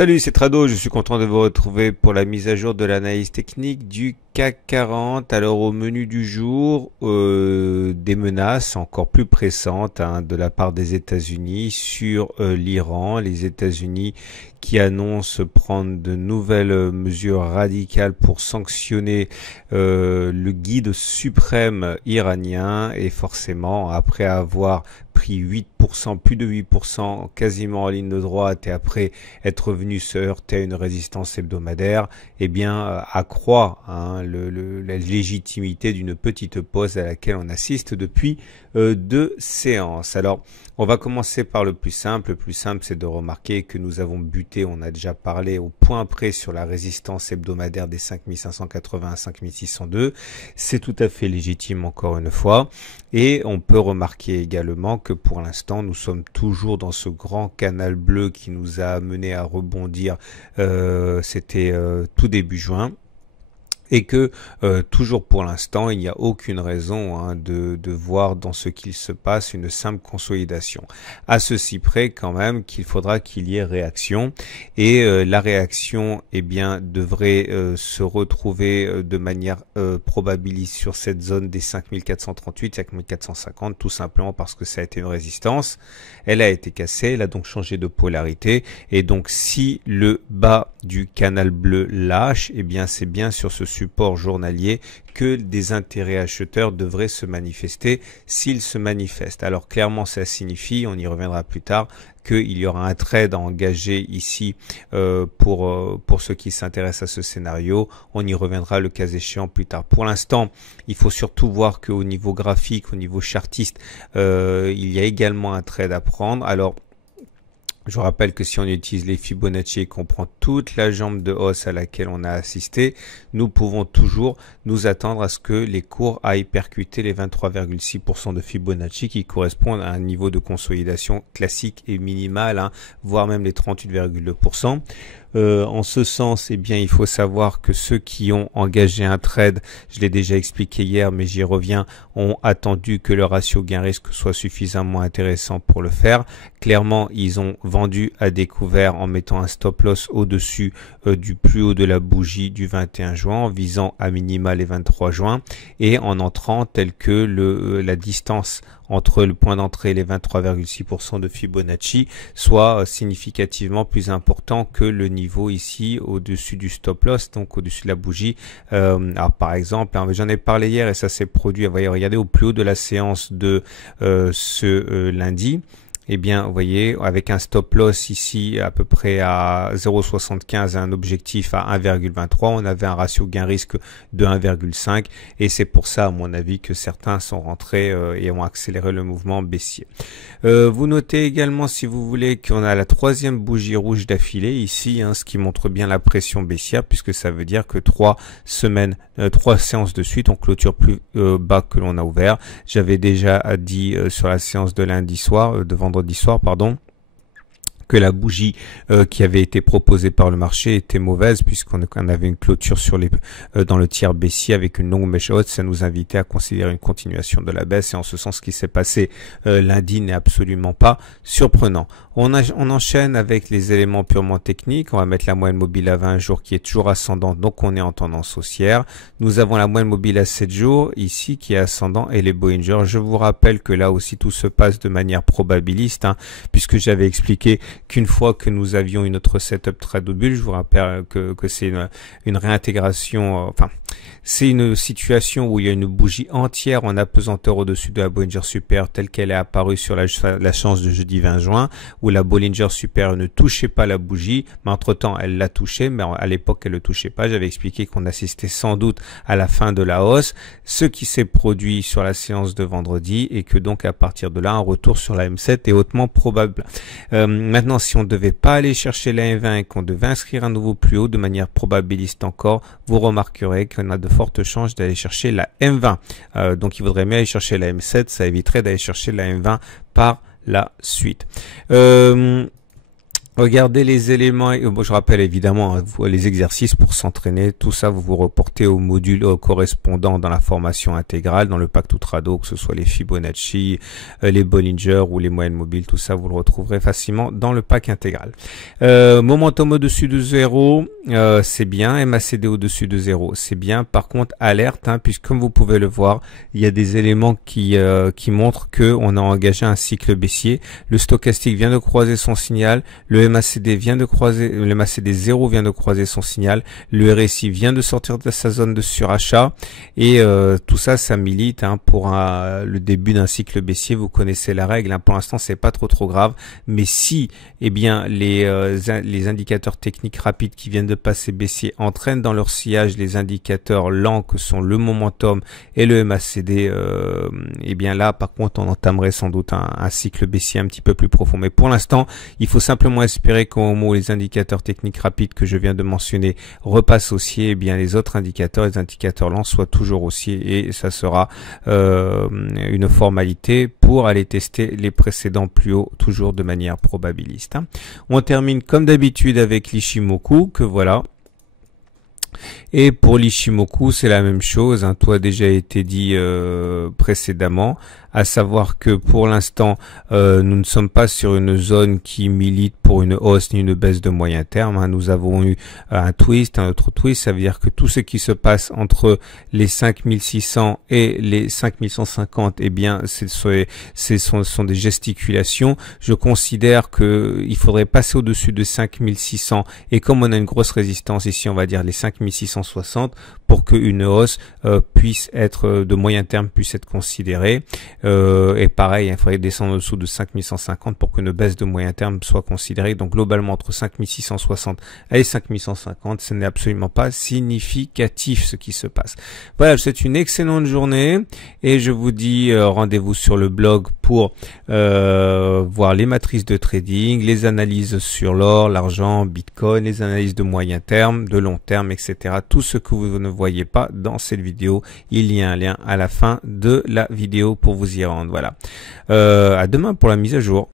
Salut, c'est Trado, je suis content de vous retrouver pour la mise à jour de l'analyse technique du CAC 40. Alors au menu du jour, des menaces encore plus pressantes de la part des États-Unis sur l'Iran. Les États-Unis qui annoncent prendre de nouvelles mesures radicales pour sanctionner le guide suprême iranien, et forcément après avoir pris 8%, plus de 8% quasiment en ligne de droite, et après être venu se heurter à une résistance hebdomadaire, eh bien accroît la légitimité d'une petite pause à laquelle on assiste depuis 2 séances. Alors on va commencer par le plus simple. Le plus simple, c'est de remarquer que nous avons buté, on a déjà parlé au point près sur la résistance hebdomadaire des 5580 à 5602. C'est tout à fait légitime encore une fois. Et on peut remarquer également que pour l'instant, nous sommes toujours dans ce grand canal bleu qui nous a amené à rebondir, c'était tout début juin. Et que toujours pour l'instant, il n'y a aucune raison de voir dans ce qu'il se passe une simple consolidation. À ceci près quand même qu'il faudra qu'il y ait réaction, et la réaction devrait se retrouver de manière probabiliste sur cette zone des 5438, 5450, tout simplement parce que ça a été une résistance. Elle a été cassée, elle a donc changé de polarité, et donc si le bas du canal bleu lâche, c'est bien sur ce support journalier que des intérêts acheteurs devraient se manifester s'ils se manifestent. Alors clairement ça signifie, on y reviendra plus tard, qu'il y aura un trade engagé ici pour ceux qui s'intéressent à ce scénario. On y reviendra le cas échéant plus tard. Pour l'instant, il faut surtout voir qu'au niveau graphique, au niveau chartiste, il y a également un trade à prendre. Alors je vous rappelle que si on utilise les Fibonacci et qu'on prend toute la jambe de hausse à laquelle on a assisté, nous pouvons toujours nous attendre à ce que les cours aillent percuter les 23,6% de Fibonacci qui correspondent à un niveau de consolidation classique et minimal, voire même les 38,2%. En ce sens, il faut savoir que ceux qui ont engagé un trade, je l'ai déjà expliqué hier, mais j'y reviens, ont attendu que le ratio gain-risque soit suffisamment intéressant pour le faire. Clairement, ils ont vendu à découvert en mettant un stop loss au-dessus du plus haut de la bougie du 21 juin, en visant à minima les 23 juin, et en entrant tel que la distance entre le point d'entrée et les 23,6% de Fibonacci soit significativement plus important que le niveau ici au-dessus du stop loss, donc au-dessus de la bougie. Alors par exemple, j'en ai parlé hier et ça s'est produit, vous voyez, regardez au plus haut de la séance de ce lundi. Vous voyez, avec un stop loss ici à peu près à 0,75 et un objectif à 1,23, on avait un ratio gain-risque de 1,5, et c'est pour ça, à mon avis, que certains sont rentrés et ont accéléré le mouvement baissier. Vous notez également, si vous voulez, qu'on a la troisième bougie rouge d'affilée ici, ce qui montre bien la pression baissière, puisque ça veut dire que 3 séances de suite, on clôture plus bas que l'on a ouvert. J'avais déjà dit sur la séance de lundi soir, de vendredi soir, que la bougie qui avait été proposée par le marché était mauvaise, puisqu'on avait une clôture dans le tiers baissier avec une longue mèche haute. Ça nous invitait à considérer une continuation de la baisse, et en ce sens, ce qui s'est passé lundi n'est absolument pas surprenant. On enchaîne avec les éléments purement techniques. On va mettre la moyenne mobile à 20 jours qui est toujours ascendante, donc on est en tendance haussière. Nous avons la moyenne mobile à 7 jours ici qui est ascendant, et les Bollinger. Je vous rappelle que là aussi tout se passe de manière probabiliste, puisque j'avais expliqué qu'une fois que nous avions une autre setup trade au bulle, je vous rappelle que c'est une réintégration, c'est une situation où il y a une bougie entière en apesanteur au-dessus de la Bollinger supérieure telle qu'elle est apparue sur la séance de jeudi 20 juin, où la Bollinger supérieure ne touchait pas la bougie, mais entre-temps elle l'a touchée, mais à l'époque elle ne le touchait pas. J'avais expliqué qu'on assistait sans doute à la fin de la hausse, ce qui s'est produit sur la séance de vendredi, et que donc à partir de là, un retour sur la M7 est hautement probable. Maintenant, si on ne devait pas aller chercher la M20 et qu'on devait inscrire un nouveau plus haut de manière probabiliste encore, vous remarquerez qu'on a de fortes chances d'aller chercher la M20. Donc il vaudrait mieux aller chercher la M7, ça éviterait d'aller chercher la M20 par la suite. Regardez les éléments, bon, je rappelle évidemment hein, les exercices pour s'entraîner, tout ça vous vous reportez au module correspondant dans la formation intégrale, dans le pack Tutrado, que ce soit les Fibonacci, les Bollinger ou les moyennes mobiles, tout ça vous le retrouverez facilement dans le pack intégral. Momentum au-dessus de 0, c'est bien, MACD au-dessus de 0, c'est bien, par contre alerte, hein, puisque comme vous pouvez le voir, il y a des éléments qui montrent qu'on a engagé un cycle baissier, le stochastique vient de croiser son signal, le MACD vient de croiser, le MACD 0 vient de croiser son signal, le RSI vient de sortir de sa zone de surachat et tout ça, ça milite hein, pour le début d'un cycle baissier. Vous connaissez la règle, hein, pour l'instant c'est pas trop grave, mais si eh bien les indicateurs techniques rapides qui viennent de passer baissier entraînent dans leur sillage les indicateurs lents que sont le momentum et le MACD, eh bien là par contre on entamerait sans doute un cycle baissier un petit peu plus profond. Mais pour l'instant, il faut simplement espérer qu'au moment où les indicateurs techniques rapides que je viens de mentionner repassent haussier, eh bien les autres indicateurs, les indicateurs lents soient toujours haussiers et ça sera une formalité pour aller tester les précédents plus hauts, toujours de manière probabiliste. Hein. On termine comme d'habitude avec l'Ichimoku, que voilà. Et pour l'Ichimoku, c'est la même chose, hein, tout a déjà été dit précédemment, à savoir que pour l'instant, nous ne sommes pas sur une zone qui milite pour une hausse ni une baisse de moyen terme. Hein. Nous avons eu un twist, un autre twist, ça veut dire que tout ce qui se passe entre les 5600 et les 5150, eh bien, ce sont des gesticulations. Je considère que il faudrait passer au-dessus de 5600 et comme on a une grosse résistance ici, on va dire les 5660 pour qu'une hausse puisse être de moyen terme puisse être considérée. Et pareil, il faudrait descendre en dessous de 5150 pour qu'une baisse de moyen terme soit considérée. Donc globalement entre 5660 et 5150, ce n'est absolument pas significatif ce qui se passe. Voilà, je vous souhaite une excellente journée et je vous dis rendez-vous sur le blog pour voir les matrices de trading, les analyses sur l'or, l'argent, Bitcoin, les analyses de moyen terme, de long terme, etc. Tout ce que vous ne voyez pas dans cette vidéo, il y a un lien à la fin de la vidéo pour vous y rendre. Voilà. À demain pour la mise à jour.